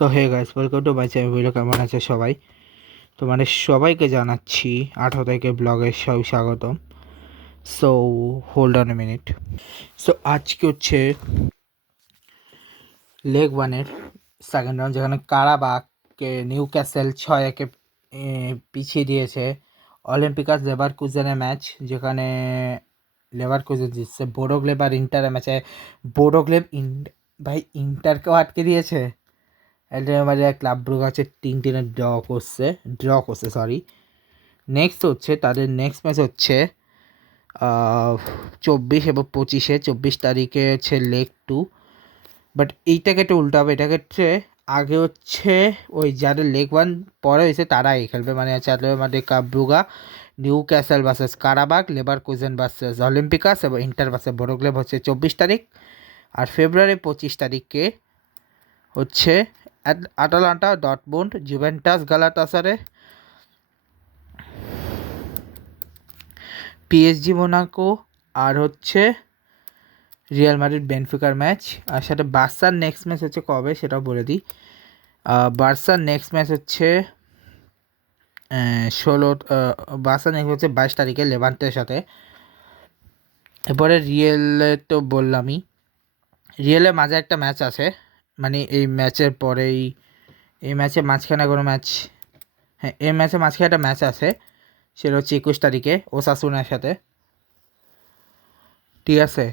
So hey guys, welcome to my channel. Video কেমন আছে সবাই? তোমাদের সবাইকে জানাচ্ছি 18 তারিখের ব্লগের স্বাগতম। So hold on a minute. So আজকে হচ্ছে লেগ ওয়ানের সেকেন্ড রাউন্ড, যেখানে কারাবাগকে নিউ ক্যাসেল 6-1 পিছিয়ে দিয়েছে অলিম্পিকাস লেভারকুজেনের ম্যাচ, যেখানে লেভারকুজেন জিতছে। বোডোগ্লেব আর ইন্টারের ম্যাচে বোডোগ্লেব ভাই ইন্টারকেও আটকে দিয়েছে। আমাদের ক্লাব ব্রুগ আছে 3-3 ড্র করছে সরি। নেক্সট হচ্ছে তাদের নেক্সট ম্যাচ হচ্ছে 24 এবং 25-এ। 24 তারিখে হচ্ছে লেগ 2, বাট এইটাকে একটু উল্টো হবে। এটাকে হচ্ছে আগে হচ্ছে ওই যাদের লেগ 1 পরে হয়েছে তারাই খেলবে, মানে হচ্ছে আমাদের club Brugge Newcastle versus Qarabag, Leverkusen versus Olympiacos এবং ইন্টার ভার্সেস বোডোগ্লেব হচ্ছে 24 তারিখ। আর ফেব্রুয়ারি 25 তারিখে হচ্ছে Atalanta, Dortmund, Juventus, Galatasaray, PSG Monaco আর হচ্ছে রিয়াল মাদ্রিদ বেনফিকার ম্যাচ। আর সাথে বার্সার নেক্সট ম্যাচ হচ্ছে কবে সেটাও বলে দিই। বার্সার নেক্সট ম্যাচ হচ্ছে বার্সার নেক্সট হচ্ছে 22 তারিখে লেভান্টের সাথে। এরপরে রিয়েলে তো বললামই, রিয়েলের মাঝে একটা ম্যাচ আছে, মানে এই ম্যাচের পরেই, এই ম্যাচের মাঝখানে কোনো ম্যাচ, হ্যাঁ এই ম্যাচের মাঝখানে একটা ম্যাচ আছে, সেটা হচ্ছে 21 তারিখে ওসাসুনার সাথে। ঠিক আছে,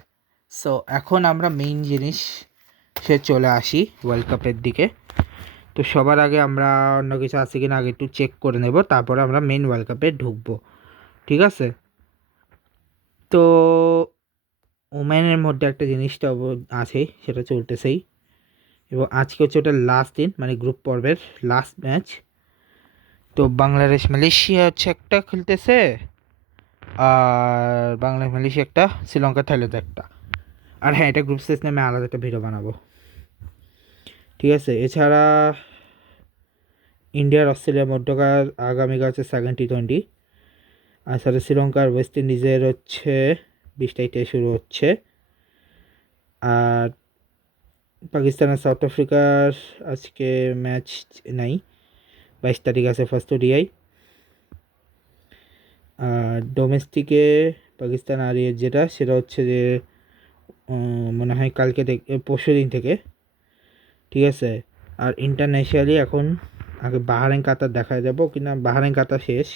সো এখন আমরা মেইন জিনিস সে চলে আসি ওয়ার্ল্ড কাপের দিকে। তো সবার আগে আমরা অন্য কিছু আছে কিনা আগে একটু চেক করে নেব, তারপরে আমরা মেইন ওয়ার্ল্ড কাপে ঢুকবো। ঠিক আছে, তো ওমেনের মধ্যে একটা জিনিসটা আছে, সেটা চলতেছেই, এবং আজকে হচ্ছে ওটা লাস্ট দিন, মানে গ্রুপ পর্বের লাস্ট ম্যাচ। তো বাংলাদেশ মালয়েশিয়া হচ্ছে একটা খেলতেছে, আর বাংলাদেশ মালয়েশিয়া একটা, শ্রীলঙ্কা থাইল্যান্ড একটা। আর হ্যাঁ, এটা গ্রুপ স্টেজ নামে আলাদা একটা ভিডিও বানাবো। ঠিক আছে, এছাড়া ইন্ডিয়ার অস্ট্রেলিয়ার মধ্যকার আগামীকাল হচ্ছে 70-20, আর সাথে শ্রীলঙ্কার ওয়েস্ট ইন্ডিজের হচ্ছে 20 তারিখে শুরু হচ্ছে। আর পাকিস্তান আর সাউথ আফ্রিকার আজকে ম্যাচ নাই, 22 তারিখ আছে ফার্স্ট ওডিআই। আর ডোমেস্টিকে পাকিস্তান আর যেটা সেটা হচ্ছে যে মনে হয় কালকে পরশু দিন থেকে। ঠিক আছে, আর ইন্টারন্যাশনালি এখন আগে বাহারাইন কাতার দেখা যাবো কিনা, বাহারাইন কাতার শেষ।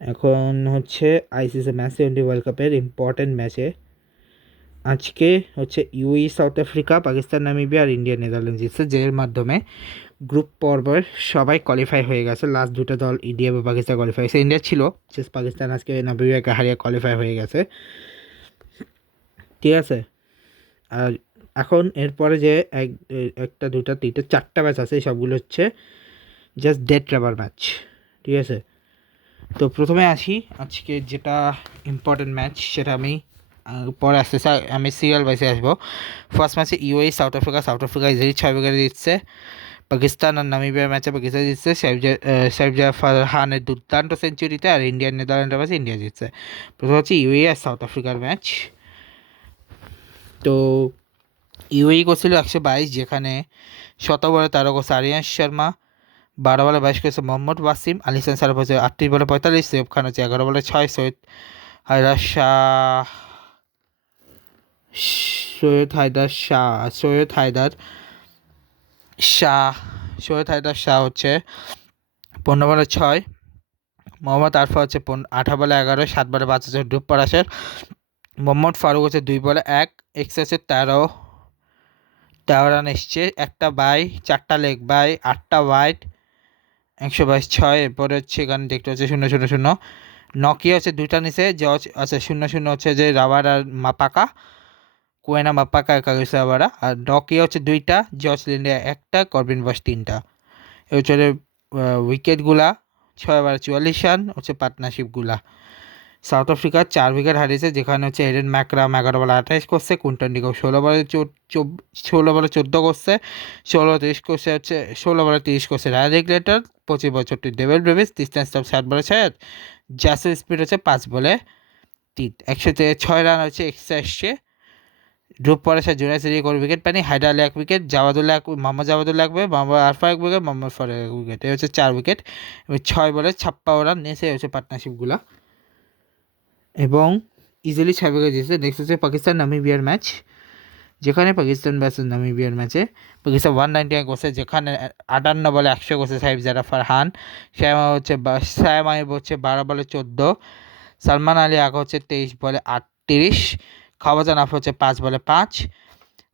এখন হচ্ছে আইসিসি ম্যাচ 20 ওয়ার্ল্ড কাপের ইম্পর্টেন্ট ম্যাচে আজকে হচ্ছে UAE South Africa, Pakistan Namibia আর ইন্ডিয়া নেদারল্যান্ড জিতছে, যের মাধ্যমে গ্রুপ পর্বের সবাই কোয়ালিফাই হয়ে গেছে। লাস্ট দুটো দল ইন্ডিয়া এবং পাকিস্তান কোয়ালিফাই হয়েছে, ইন্ডিয়া ছিল শেষ, পাকিস্তান আজকে নামিবিয়াকে হারিয়ে কোয়ালিফাই হয়ে গেছে। ঠিক আছে, আর এখন এরপরে যে একটা দুটা তিনটা চারটা ম্যাচ আছে, সবগুলো হচ্ছে জাস্ট ডেড রাবার ম্যাচ। ঠিক আছে, তো প্রথমে আসি আজকে যেটা ইম্পর্টেন্ট ম্যাচ, সেটা আমি পরে আসতে আমি সিরিয়াল বাইসে আসবো। ফার্স্ট ম্যাচে ইউএই সাউথ আফ্রিকা ইজিলি 6 উইকেটে জিতছে। পাকিস্তান আর নামিবিয়ার ম্যাচে পাকিস্তান জিতছে সাইফজা ফারহানের দুর্দান্ত সেঞ্চুরিতে, আর ইন্ডিয়ান নেদারল্যান্ডের ম্যাচে ইন্ডিয়া জিতছে। প্রথম হচ্ছে ইউএই আর সাউথ আফ্রিকার ম্যাচ। তো ইউএই করছিল 122, যেখানে 17 বলে 13 করছে আরিয়ান শর্মা, 12 বলে 22 করেছে মোহাম্মদ ওয়াসিম, আলিসান সারাফ হচ্ছে 38 বলে 45, সৈয়ব খান হচ্ছে 11 বলে 6, সৈয়দ হায়দার শাহ হচ্ছে 15 বলে 6, মোহাম্মদ আরফা হচ্ছে 18 বলে 11, 7 বলে 5 হচ্ছে ডুব পরাশের, মোহাম্মদ ফারুক হচ্ছে 2 বলে 1, এক্স হচ্ছে 13 রান এসছে, একটা বাই, 4টা লেগ বাই, 8টা ওয়াইড, 122/6। এরপরে হচ্ছে এখানে দেখতে হচ্ছে 0-0-0। নকিয়া হচ্ছে 2টা নিচে, জর্জ আচ্ছা 0-0 হচ্ছে যে রাবার আর মাপাকা, কোয়েনা মাপাকা কাগিসাওয়ারা। আর নকিয়া হচ্ছে 2টা, জর্জ লিন্ডে 1টা, করবিন বস 3টা। এ হচ্ছে উইকেটগুলা 6 ওভারে 44 রান হচ্ছে পার্টনারশিপগুলা। সাউথ আফ্রিকা 4 উইকেট হারিয়েছে, যেখানে হচ্ছে এডেন ম্যাকরাম 11 বলে 28 করছে, কুন্টন ডিকো 16 বলে 14 করছে, 16-30 করছে হচ্ছে 16 বলে 30 করছে রায়ান রিগ্লেটর, 25 বলে 34 ডেভিড ব্রেভিস, ডিস্টেন্স টপ 7 বলে 6, জ্যাসের স্পিড হচ্ছে 5 বলে 3, 106 রান হচ্ছে এক্সট্রা এসছে, গ্রুপ পরে সে জুনিয়র সিরিজ করে উইকেট পায়নি। Haider Ali 1 wicket, Mohammad Jawadul 1 wicket, Mohammad Arfa 1 wicket, Mohammad Farooq 1 wicket. এই হচ্ছে 4 উইকেট এবং 6 বলে 56 রান নিয়েছে। এই হচ্ছে পার্টনারশিপগুলো এবং ইজিলি 6 উইকেট দিয়েছে। নেক্সট হচ্ছে পাকিস্তান নামিবিয়ার ম্যাচ, যেখানে পাকিস্তান ভার্সেস নামিবিয়ার ম্যাচে পাকিস্তান 199 করছে, যেখানে 58 বলে 100 করছে সাইফ জারাফার খান। শায়াম আইব হচ্ছে 12 বলে 14, সালমান আলী আগা হচ্ছে 23 বলে 38, খাওয়াজান আফ হচ্ছে 5 বলে 5,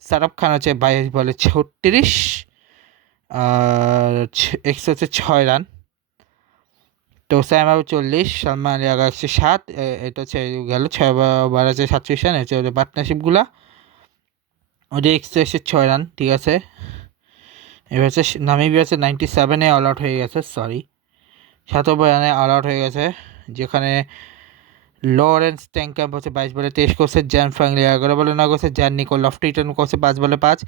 সারাফ খান হচ্ছে 22 বলে 36, আর এক্স হচ্ছে 6 রান। তো শায়াম আইব 40, সালমান আলী আগা 107। এটা হচ্ছে গেল 6 ওভার আছে 37 রান। হচ্ছে ওদের পার্টনারশিপগুলা। ওদের এক্স এসে 6 রান, ঠিক আছে। এবার হচ্ছে নামিবিয়া হচ্ছে 97-এ অল আউট হয়ে গেছে, 97 রানে অল আউট হয়ে গেছে, যেখানে লরেন্স ট্যাঙ্কাম্প হচ্ছে 22 বলে 23 করছে, জ্যান ফ্রাঙ্কলি 11 বলে 9 করছে, জ্যান নিকো লফটিটন করছে 5 বলে 5,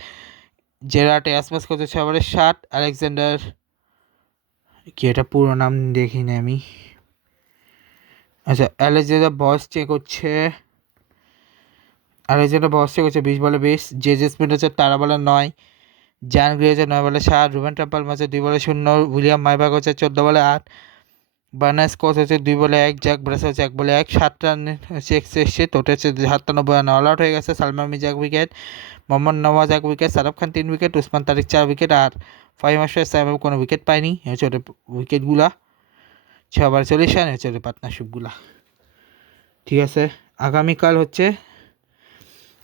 জেরার্ড অ্যাসমাস করছে 6 বলে 7, আলেকজান্ডার কি এটা পুরো নাম দেখিনি আমি, আচ্ছা আলেকজান্ডার বসচে করছে 20 বলে 20, জেজে স্মিথ হচ্ছে 13 বলে 9, জ্যান গ্রে হচ্ছে 9 বলে 7, রুবেন টেম্পল হচ্ছে 2 বলে 0, উইলিয়াম মাইবাগ হচ্ছে 14 বলে 8, বার্নাস কোচ হচ্ছে 2 বলে 1, জ্যাক ব্রাস হচ্ছে 1 বলে 1, 7 রান হচ্ছে এসছে। টোটাল হচ্ছে 97 রান অল আউট হয়ে গেছে। সালমান মির্জা 1 উইকেট, মোহাম্মদ নওয়াজ 1 উইকেট, সারাফ খান 3 উইকেট, উসমান তারিক 4 উইকেট, আর ফাহিম আশরাফ সাহেব কোনো উইকেট পায়নি। হচ্ছে ওদের উইকেটগুলা 6 ওভার 40 রান। হচ্ছে ওদের পার্টনারশিপগুলা, ঠিক আছে। আগামীকাল হচ্ছে,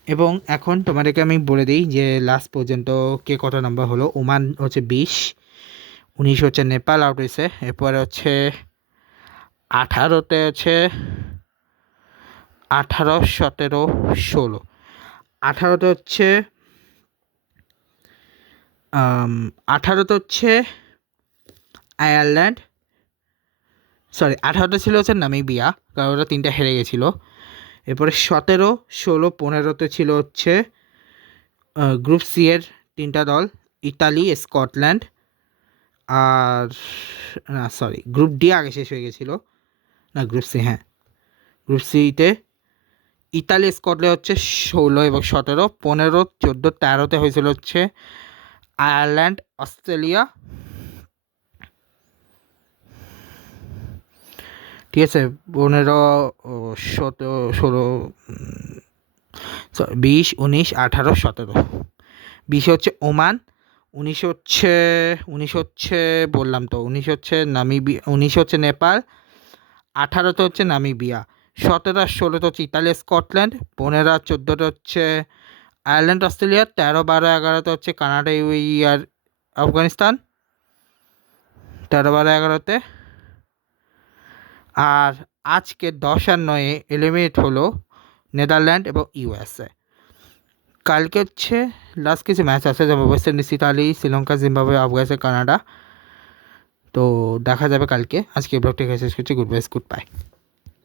এবং এখন তোমাদেরকে আমি বলে দিই যে লাস্ট পর্যন্ত কে কত নাম্বার হলো। ওমান হচ্ছে 20, 19 হচ্ছে নেপাল আউট হয়েছে, এরপরে হচ্ছে 18-তে হচ্ছে 18, 17, 16, 18তে হচ্ছে 18তে হচ্ছে আয়ারল্যান্ড, 18তে ছিল হচ্ছে নামিবিয়া, কারণ ওরা 3টা হেরে গেছিলো। এরপরে 17, 16, 15তে ছিল হচ্ছে গ্রুপ সি এর 3টা দল, ইতালি, স্কটল্যান্ড, আর গ্রুপ ডি আগে শেষ হয়ে গেছিলো, না গ্রুপ সি, হ্যাঁ গ্রুপ সিতে ইতালি, স্কটল্যান্ড হচ্ছে 16 এবং 17, 15, 14, 13তে হয়েছিল হচ্ছে আয়ারল্যান্ড, অস্ট্রেলিয়া, ঠিক আছে। 15, 17, 16, 20, 19, 18, 17, 20 হচ্ছে ওমান, 19 হচ্ছে বললাম তো, 19 হচ্ছে 19 হচ্ছে নেপাল, 18তে হচ্ছে নামিবিয়া, 17 আর 16তে হচ্ছে ইতালি, স্কটল্যান্ড, 15 আর 14তে হচ্ছে আয়ারল্যান্ড, অস্ট্রেলিয়া, 13, 12, 11তে হচ্ছে কানাডা, ইউএই আর আফগানিস্তান, 13, 12, 11তে। আর আজকে 10 আর 9 এলিমিনেট হলো নেদারল্যান্ড এবং ইউএসএ। কালকে হচ্ছে লাস্ট কিছু ম্যাচ আছে, যেমন West Indies, Italy, Sri Lanka, Zimbabwe, Afghanistan, Canada. তো দেখা যাবে কালকে। আজকে ব্লগটি শেষ করছি। Good bye, good bye.